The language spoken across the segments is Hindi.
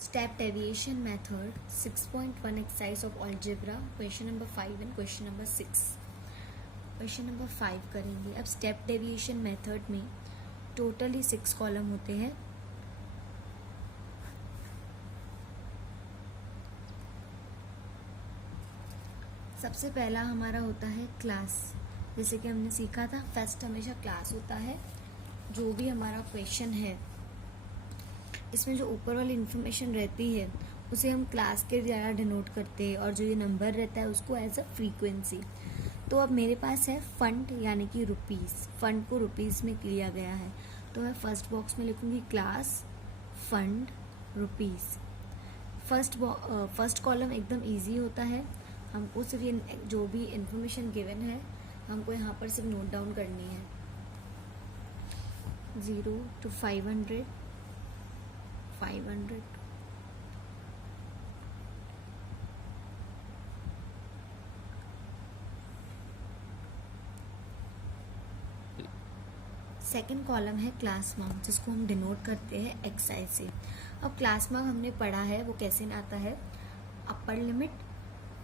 Step deviation method 6.1 exercise of algebra question number 5 and question number 6. Question number 5 करेंगे. अब स्टेप डेविएशन मेथड में टोटली 6 कॉलम होते हैं. सबसे पहला हमारा होता है क्लास. जैसे कि हमने सीखा था फर्स्ट हमेशा क्लास होता है. जो भी हमारा क्वेश्चन है इसमें जो ऊपर वाली इन्फॉर्मेशन रहती है उसे हम क्लास के द्वारा डिनोट करते हैं और जो ये नंबर रहता है उसको एज अ फ्रीक्वेंसी. तो अब मेरे पास है फंड यानी कि रुपीस. फंड को रुपीस में लिया गया है तो मैं फर्स्ट बॉक्स में लिखूंगी class fund rupees. First column एकदम इजी होता है. हमको सिर्फ ये जो भी इंफॉर्मेशन गिवन है हमको यहाँ पर सिर्फ नोट डाउन करनी है. 0 to 500 500 सेकेंड कॉलम है क्लास मार्क जिसको हम डिनोट करते हैं एक्साई से. अब क्लास मार्क हमने पढ़ा है वो कैसे आता है upper limit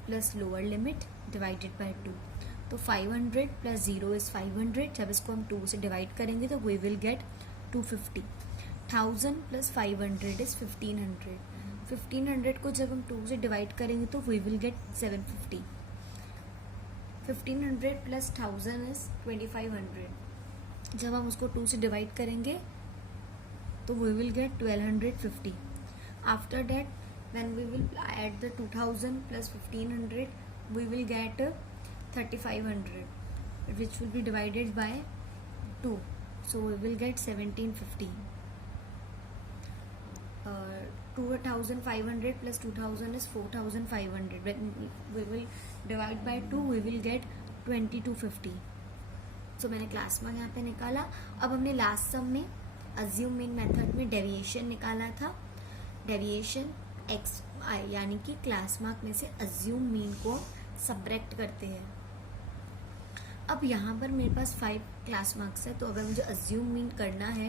plus lower limit divided by 2. तो 500 प्लस 0 इज 500. जब इसको हम 2 से डिवाइड करेंगे तो we will get 250. 1000 plus 500 is 1500. 1500 को जब हम 2 से डिवाइड करेंगे तो we will get 750. 1500 plus 1000 is 2500. जब हम उसको 2 से डिवाइड करेंगे तो we will get 1250. After that when we will add the 2000 plus 1500 we will get 3500 which will be divided by 2. So we will get 1750. 2500 plus 2000 is 4500. When we will divide by 2 we will get 2250. So मैंने क्लास मार्क यहाँ पे निकाला. अब हमने लास्ट सम में अज्यूम मीन मेथड में डेविएशन निकाला था. डेविएशन एक्स आई यानी कि क्लास मार्क में से अज्यूम मीन को सब्ट्रैक्ट करते हैं. अब यहाँ पर मेरे पास 5 क्लास मार्क्स है तो अगर मुझे अज्यूम मीन करना है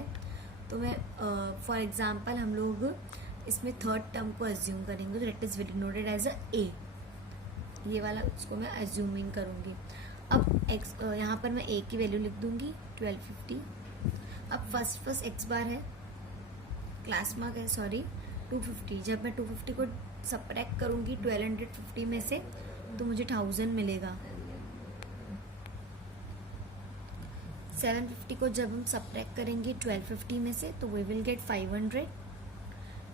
तो मैं फॉर एग्जांपल हम लोग इसमें थर्ड टर्म को अज्यूम करेंगे तो that is denoted as a A. ये वाला उसको मैं अज्यूम मीन करूँगी. अब एक्स यहाँ पर मैं ए की वैल्यू लिख दूंगी 1250. अब फर्स्ट एक्स बार है क्लास मार्क है 250. जब मैं 250 को सब्ट्रैक्ट करूँगी 1250 में से तो मुझे 1000 मिलेगा. 750 को जब हम सब्ट्रैक्ट करेंगे 1250 में से तो वी विल गेट 500.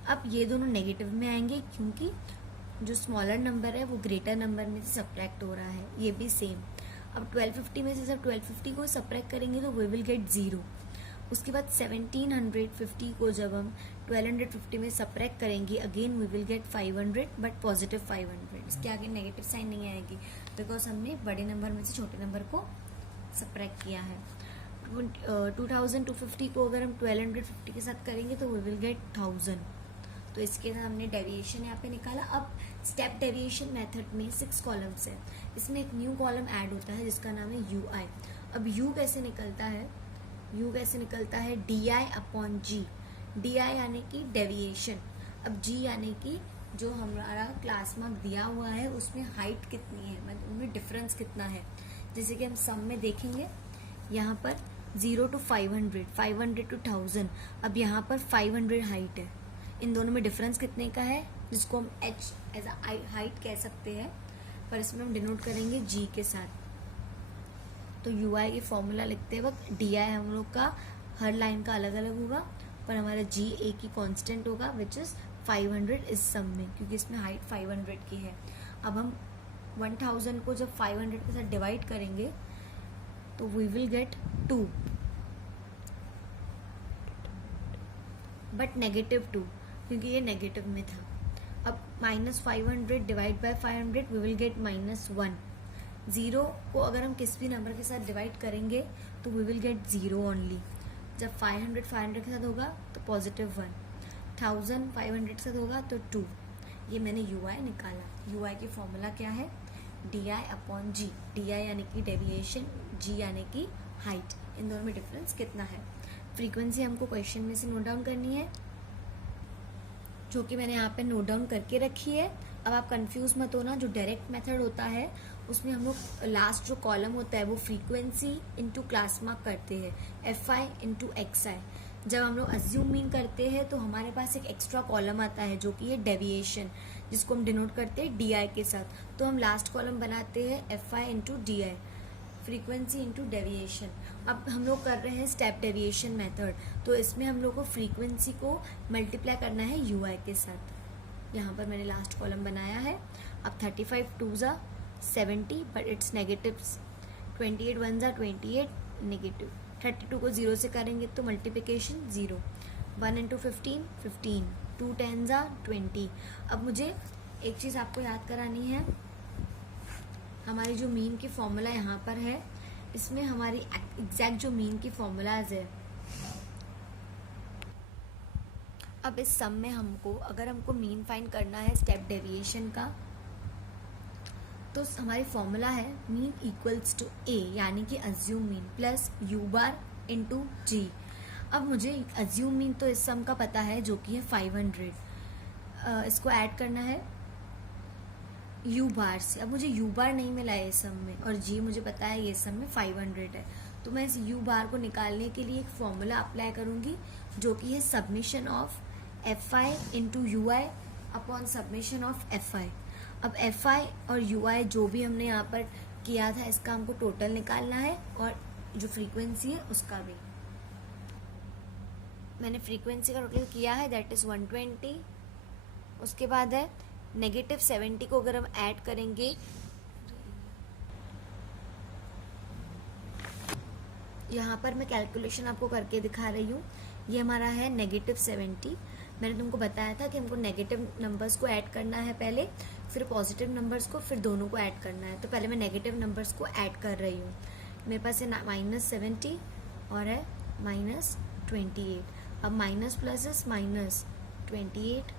अब ये दोनों नेगेटिव में आएंगे क्योंकि जो स्मॉलर नंबर है वो ग्रेटर नंबर में से सब्ट्रैक्ट हो रहा है. ये भी सेम. अब 1250 में से जब 1250 को सब्ट्रैक्ट करेंगे तो वी विल गेट 0. उसके बाद 1750 को जब हम 1250 में सब्ट्रैक्ट करेंगे again we will get 500 but positive 500. इसके आगे नेगेटिव साइन नहीं आएगी बिकॉज हमने बड़े नंबर में से छोटे नंबर को सब्ट्रैक्ट किया है. 2250 को अगर हम 1250 के साथ करेंगे तो वी विल गेट 1000. तो इसके साथ हमने डेविएशन यहाँ पे निकाला. अब स्टेप डेविएशन मेथड में 6 कॉलम्स है. इसमें एक न्यू कॉलम ऐड होता है जिसका नाम है यू आई. अब यू कैसे निकलता है D I upon G. D I यानी कि डेविएशन. अब जी यानी कि जो हमारा क्लास मार्क दिया हुआ है उसमें हाइट कितनी है मतलब उनमें डिफरेंस कितना है. जैसे कि हम सम में देखेंगे यहाँ पर 0 to 500 500 to 1000. अब यहाँ पर 500 हाइट है. इन दोनों में डिफरेंस कितने का है जिसको हम h एज अ हाइट कह सकते हैं पर इसमें हम डिनोट करेंगे g के साथ. तो यू आई की फॉर्मूला लिखते वक्त डी आई हम लोग का हर लाइन का अलग अलग होगा पर हमारा जी एक ही कांस्टेंट होगा विच इज 500 इस सम में क्योंकि इसमें हाइट 500 की है. अब हम 1000 को जब 500 के साथ डिवाइड करेंगे तो we will get 2 but negative 2 क्योंकि ये नेगेटिव में था. अब -500 divide by 500 we will get -1. 0 को अगर हम किसी भी नंबर के साथ डिवाइड करेंगे तो वी विल गेट 0 ओनली. जब 500 के साथ होगा तो पॉजिटिव 1. 1000 500 के साथ होगा तो 2. ये मैंने यू आई निकाला. यू आई की फॉर्मूला क्या है D I upon G. D I यानी कि डेविएशन, जी यानी कि हाइट. इन दोनों में डिफरेंस कितना है. फ्रीक्वेंसी हमको क्वेश्चन में से नोट डाउन करनी है जो कि मैंने यहाँ पे नोट डाउन करके रखी है। अब आप कंफ्यूज मत होना, जो डायरेक्ट मेथड होता है उसमें हम लोग लास्ट जो कॉलम होता है वो फ्रीक्वेंसी इंटू क्लास मार्क करते हैं, FI इंटू XI। जब हम लोग अज्यूम मीन करते हैं तो हमारे पास एक एक्स्ट्रा कॉलम आता है जो कि है डेविएशन, जिसको हम डिनोट करते हैं DI के साथ। तो हम लास्ट कॉलम बनाते हैं FI into DI, frequency into deviation. अब हम लोग कर रहे हैं स्टेप डेविएशन मेथड, तो इसमें हम लोग को फ्रीक्वेंसी को मल्टीप्लाई करना है UI के साथ। यहाँ पर मैंने लास्ट कॉलम बनाया है। अब 35 2 ज़ा 70 बट इट्स नेगेटिव्स, 28 1 ज़ा 28 नेगेटिव। 32 को 0 से करेंगे तो मल्टीप्लिकेशन 0, 1 इंटू 15 15, 2 10 ज़ा 20। अब मुझे एक चीज़ आपको याद करानी है, हमारी जो मीन की फॉर्मूला यहाँ पर है इसमें हमारी एग्जैक्ट जो मीन की फॉर्मूलाज है। अब इस सम में हमको अगर हमको मीन फाइंड करना है स्टेप डेविएशन का, तो हमारी फॉर्मूला है मीन इक्वल्स टू A, यानी कि assume mean plus U bar into G। अब मुझे अज्यूम मीन तो इस सम का पता है जो कि है 500, इसको ऐड करना है U बार से। अब मुझे U बार नहीं मिला है इस सम में, और G मुझे पता है ये सम में 500 है, तो मैं इस U बार को निकालने के लिए एक फॉर्मूला अप्लाई करूंगी जो कि है submission of FI into UI upon submission of FI। अब FI और UI जो भी हमने यहाँ पर किया था इसका हमको टोटल निकालना है, और जो फ्रीक्वेंसी है उसका भी। मैंने फ्रीक्वेंसी का टोटल किया है, दैट इज 120। उसके बाद है -70 को अगर हम ऐड करेंगे, यहाँ पर मैं कैलकुलेशन आपको करके दिखा रही हूँ। ये हमारा है -70। मैंने तुमको बताया था कि हमको नेगेटिव नंबर्स को ऐड करना है पहले, फिर पॉजिटिव नंबर्स को, फिर दोनों को ऐड करना है। तो पहले मैं नेगेटिव नंबर्स को ऐड कर रही हूँ। मेरे पास है -70 और है -28। अब माइनस प्लस इज -28,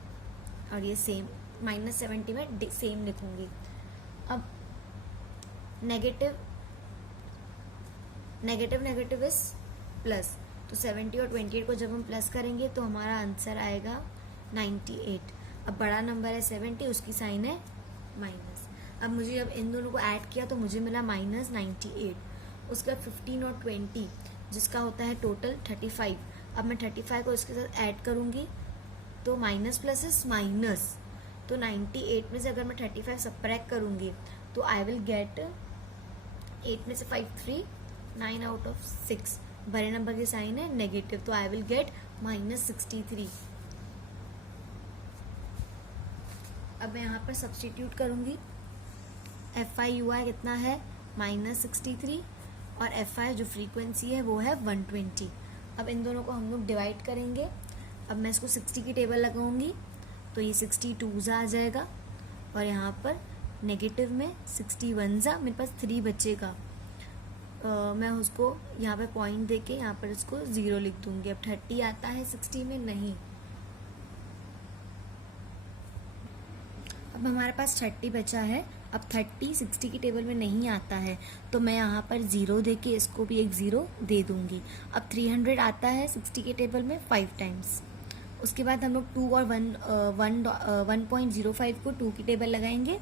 और ये सेम -70 में सेम लिखूंगी। अब नेगेटिव इज प्लस, तो 70 और 28 को जब हम प्लस करेंगे तो हमारा आंसर आएगा 98। अब बड़ा नंबर है 70, उसकी साइन है माइनस। अब मुझे जब इन दोनों को ऐड किया तो मुझे मिला -98। उसके बाद 15 और 20 जिसका होता है टोटल 35। अब मैं 35 को इसके साथ ऐड करूंगी तो माइनस प्लस इज माइनस, तो 98 में से अगर मैं 35 सब्ट्रैक्ट करूंगी तो आई विल गेट 8 में से 5 3, 9 आउट ऑफ 6। बड़े नंबर की साइन है नेगेटिव, तो आई विल गेट -63। अब मैं यहाँ पर सब्स्टिट्यूट करूंगी। FI UI कितना है -63, और FI जो फ्रीक्वेंसी है वो है 120। अब इन दोनों को हम लोग डिवाइड करेंगे। अब मैं इसको 60 की टेबल लगाऊंगी तो ये 62 ज़ा आ जाएगा, और यहाँ पर नेगेटिव में 61 ज़ा, मेरे पास 3 बचेगा। मैं उसको यहाँ पे पॉइंट देके यहाँ पर इसको 0 लिख दूंगी। अब 30 आता है 60 में नहीं। अब हमारे पास 30 बचा है। अब 30 60 की टेबल में नहीं आता है, तो मैं यहाँ पर 0 देके इसको भी एक 0 दे दूंगी। अब 300 आता है 60 की टेबल में 5 टाइम्स। उसके बाद हम लोग 2 और 1.05 को 2 की टेबल लगाएंगे।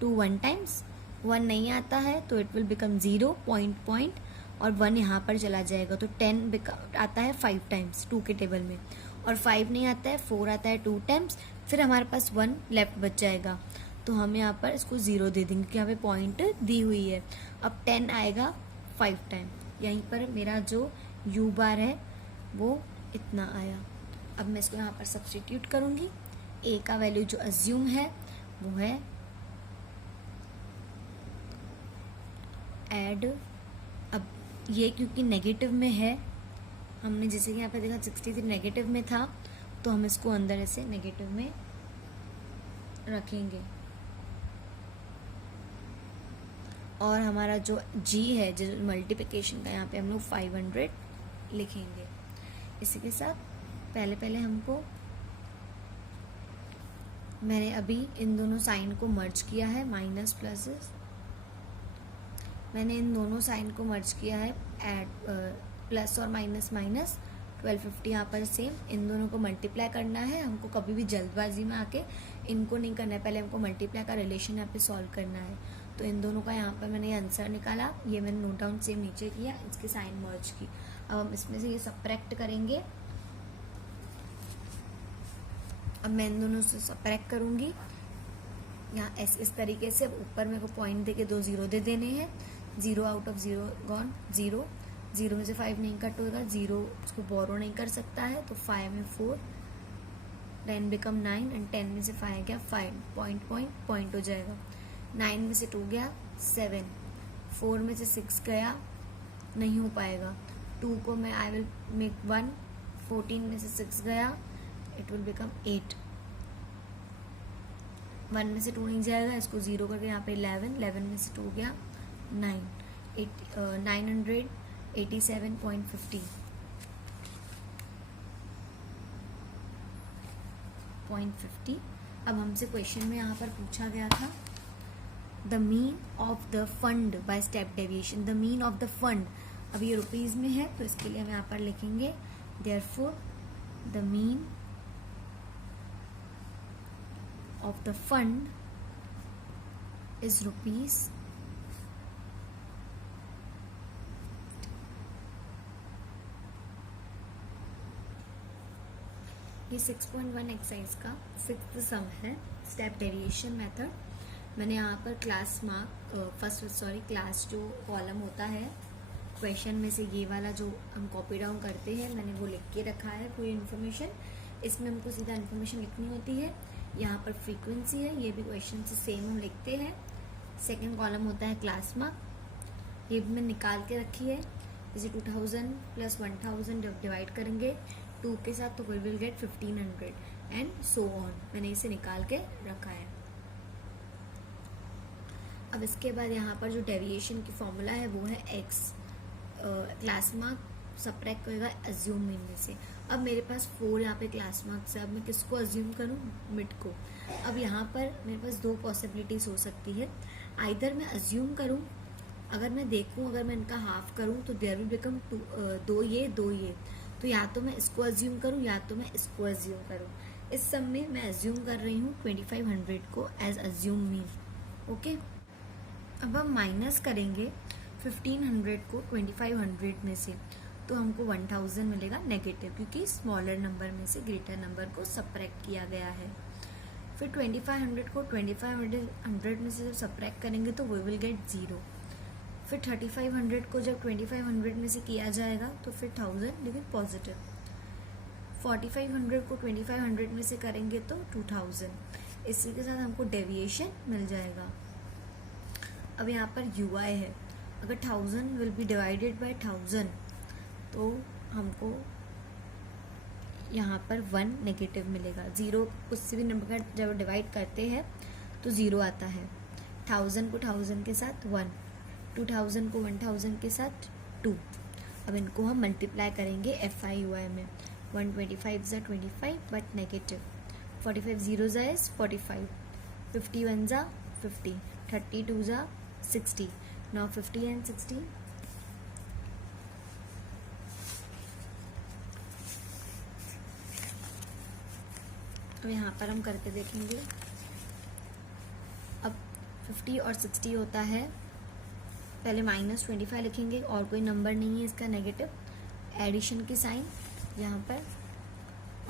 2 1 टाइम्स, 1 नहीं आता है तो इट विल बिकम 0 पॉइंट, और 1 यहाँ पर चला जाएगा, तो 10 आता है 5 टाइम्स 2 के टेबल में, और 5 नहीं आता है, 4 आता है 2 टाइम्स। फिर हमारे पास 1 लेफ्ट बच जाएगा, तो हम यहाँ पर इसको 0 दे देंगे क्योंकि यहाँ पे पॉइंट दी हुई है। अब 10 आएगा 5 टाइम, यहीं पर मेरा जो U बार है वो इतना आया। अब मैं इसको यहाँ पर सब्स्टिट्यूट करूँगी। A का वैल्यू जो अज्यूम है वो है ऐड। अब ये क्योंकि नेगेटिव में है, हमने जैसे कि यहाँ पे देखा 63 नेगेटिव में था, तो हम इसको अंदर ऐसे नेगेटिव में रखेंगे। और हमारा जो G है, जो मल्टीप्लिकेशन का, यहाँ पे हम लोग 500 लिखेंगे। इसी के साथ पहले हमको, मैंने अभी इन दोनों साइन को मर्ज किया है, माइनस प्लस, मैंने इन दोनों साइन को मर्ज किया है, ऐड प्लस और माइनस माइनस 1250 यहाँ पर सेम। इन दोनों को मल्टीप्लाई करना है हमको, कभी भी जल्दबाजी में आके इनको नहीं करना है, पहले हमको मल्टीप्लाई का रिलेशन यहाँ पे सॉल्व करना है। तो इन दोनों का यहाँ पर मैंने ये आंसर निकाला, ये मैंने नोट डाउन सेम नीचे किया, इसके साइन मर्ज की। अब हम इसमें से ये सब्ट्रैक्ट करेंगे। अब मैं इन दोनों से सब्ट्रैक्ट करूंगी, यहाँ इस तरीके से। अब ऊपर मेरे को पॉइंट दे के 2 0 दे देने हैं। 0 आउट ऑफ 0 गॉन, 0 0 में से 5 नहीं कट होगा, 0 उसको बोरो नहीं कर सकता है, तो 5 में 4, 10 बिकम 9 एंड 10 में से 5 गया 5, पॉइंट हो जाएगा। 9 में से 2 गया 7, 4 में से 6 गया, नहीं हो पाएगा। 2 को मैं आई विल मेक 1, 14 में से 6 गया, इट विल बिकम 8। 1 में से 2 नहीं जाएगा, इसको 0 करके यहाँ पे 11, 11 में से 2 गया 9, 987.50। अब हमसे क्वेश्चन में यहाँ पर पूछा गया था the mean of the fund by step deviation. The mean of the fund, अब ये रुपीज में है तो इसके लिए हम यहाँ पर लिखेंगे therefore the mean of the fund is rupees 6.1 exercise का 6th सम है, स्टेप डेविएशन मेथड। मैंने यहाँ पर क्लास क्लास जो कॉलम होता है क्वेश्चन में से, ये वाला जो हम कॉपी डाउन करते हैं, मैंने वो लिख के रखा है पूरी इन्फॉर्मेशन। इसमें हमको सीधा इन्फॉर्मेशन लिखनी होती है। यहाँ पर फ्रीक्वेंसी है, ये भी क्वेश्चन से सेम हम लिखते हैं। सेकंड कॉलम होता है क्लास मार्क, ये भी मैं निकाल के रखी है। जैसे 2000 प्लस 1000 जब डिवाइड करेंगे 2 के साथ तो we will get 1500 and so on, मैंने इसे निकाल के रखा है। अब इसके बाद यहाँ पर जो डेविएशन की फॉर्मूला है वो है x, क्लास मार्क सब्ट्रैक्ट करेगा अज्यूम मीन में से। अब मेरे पास 4 यहाँ पे क्लास मार्क्स है, अब मैं किसको अज्यूम करूँ, मिड को। अब यहाँ पर मेरे पास 2 पॉसिबिलिटीज हो सकती है, आइदर मैं अज्यूम करूँ, अगर मैं देखूँ अगर मैं इनका हाफ करूँ तो देयर विल बिकम 2 ये 2 ये, तो या तो मैं इसको अज्यूम करूँ या तो मैं इसको अज्यूम करूँ। इस सब में मैं अज्यूम कर रही हूँ 2500 को एज अज्यूम मीन। ओके, अब हम माइनस करेंगे 1500 को 2500 में से, तो हमको 1000 मिलेगा नेगेटिव, क्योंकि स्मॉलर नंबर में से ग्रेटर नंबर को सब्ट्रैक्ट किया गया है। फिर 2500 को 2500 में से जब सब्ट्रैक्ट करेंगे तो वी विल गेट 0। फिर 3500 को जब 2500 में से किया जाएगा तो फिर 1000 लेकिन पॉजिटिव। 4500 को 2500 में से करेंगे तो 2000। इसी के साथ हमको डेविएशन मिल जाएगा। अब यहाँ पर UI है, अगर 1000 विल बी डिवाइडेड बाय 1000 तो हमको यहाँ पर 1 नेगेटिव मिलेगा। 0 उससे भी नंबर का जब डिवाइड करते हैं तो 0 आता है। 1000 को 1000 के साथ 1, 2000 को 1000 के साथ 2। अब इनको हम मल्टीप्लाई करेंगे FI/UI में। 125 ज़ा 25 बट नेगेटिव, 45 0 ज़ा इज 45, 51 ज़ा 50, 32 ज़ा 60। नाउ 50 एंड 60 तो यहाँ पर हम करके देखेंगे। अब 50 और 60 होता है, पहले -25 लिखेंगे और कोई नंबर नहीं है इसका नेगेटिव, एडिशन की साइन यहाँ पर,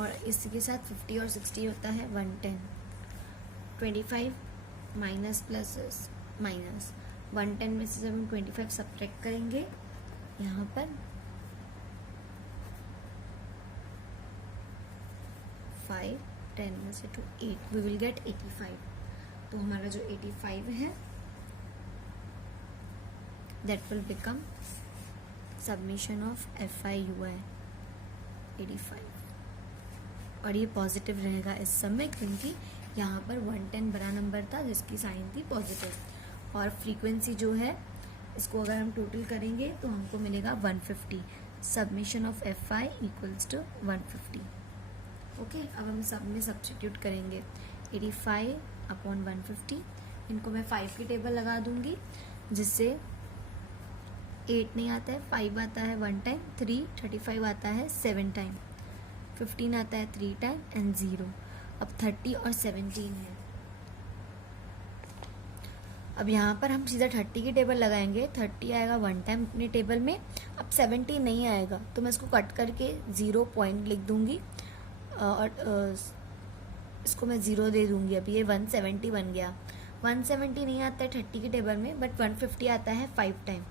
और इसके साथ 50 और 60 होता है 110। 25 माइनस प्लस माइनस 110 में से जब हम 25 सब्ट्रैक्ट करेंगे यहाँ पर 5, 10 में से 2 8, वी विल गेट 85। तो हमारा जो 85 है that will become summation of FI/UI 85, और ये पॉजिटिव रहेगा इस सम में, क्योंकि यहाँ पर 110 बड़ा नंबर था जिसकी साइन थी पॉजिटिव। और फ्रीक्वेंसी जो है इसको अगर हम टोटल करेंगे तो हमको मिलेगा 150। Submission of FI equals to 150। Okay, अब हम सब में सब्स्टिट्यूट करेंगे 85 अपॉन 150। इनको मैं 5 की टेबल लगा दूंगी, जिससे 8 नहीं आता है, 5 आता है 1 टाइम, 3 35 आता है 7 टाइम, 15 आता है 3 टाइम एंड 0। अब 30 और 17 है। अब यहाँ पर हम सीधा 30 की टेबल लगाएंगे, 30 आएगा 1 टाइम अपने टेबल में। अब 17 नहीं आएगा तो मैं इसको कट करके 0 पॉइंट लिख दूंगी और इसको मैं 0 दे दूंगी। अभी ये 170 बन गया। 170 नहीं आता है 30 की टेबल में, बट 150 आता है 5 टाइम,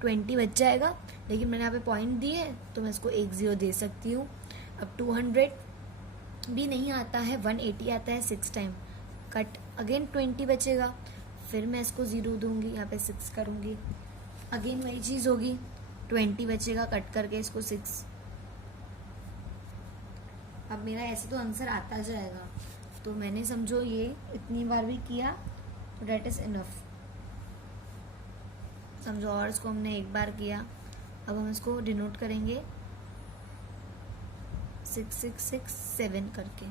20 बच जाएगा। लेकिन मैंने यहाँ पे पॉइंट दिए तो मैं इसको 1 0 दे सकती हूँ। अब 200 भी नहीं आता है, 180 आता है 6 टाइम, कट अगेन 20 बचेगा, फिर मैं इसको 0 दूंगी, यहाँ पे 6 करूँगी, अगेन वही चीज़ होगी, 20 बचेगा, कट करके इसको 6। अब मेरा ऐसे तो आंसर आता जाएगा, तो मैंने समझो ये इतनी बार भी किया तो डेट इज इनफ। समझो और इसको हमने एक बार किया। अब हम इसको डिनोट करेंगे 6667 करके,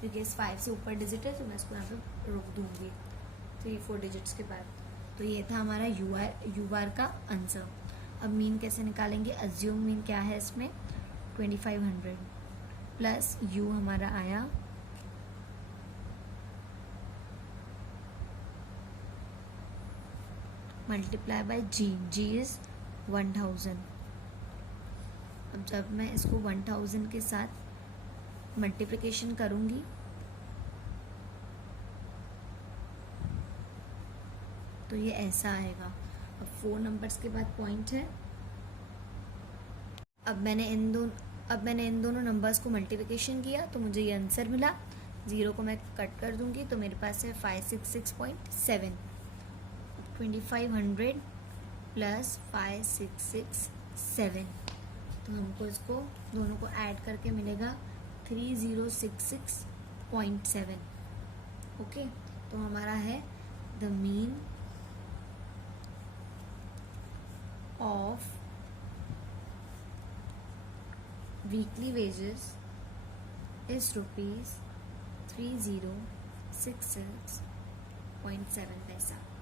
क्योंकि इस 5 से ऊपर डिजिट है तो मैं इसको यहाँ पे रोक दूंगी 3-4 डिजिट्स के बाद। तो ये था हमारा यू बार का आंसर। अब मीन कैसे निकालेंगे? अज्यूम मीन क्या है इसमें? 2500 प्लस यू हमारा आया मल्टीप्लाई बाय जी इज 1000। अब जब मैं इसको 1000 के साथ मल्टीप्लिकेशन करूंगी तो ये ऐसा आएगा। अब 4 नंबर्स के बाद पॉइंट है। अब मैंने इन दोनों नंबर्स को मल्टीप्लिकेशन किया तो मुझे ये आंसर मिला। 0 को मैं कट कर दूंगी तो मेरे पास है 566.7। 2500 प्लस 5667, तो हमको इसको दोनों को ऐड करके मिलेगा 3066.7। ओके, तो हमारा है the mean of weekly wages is ₹3066.7।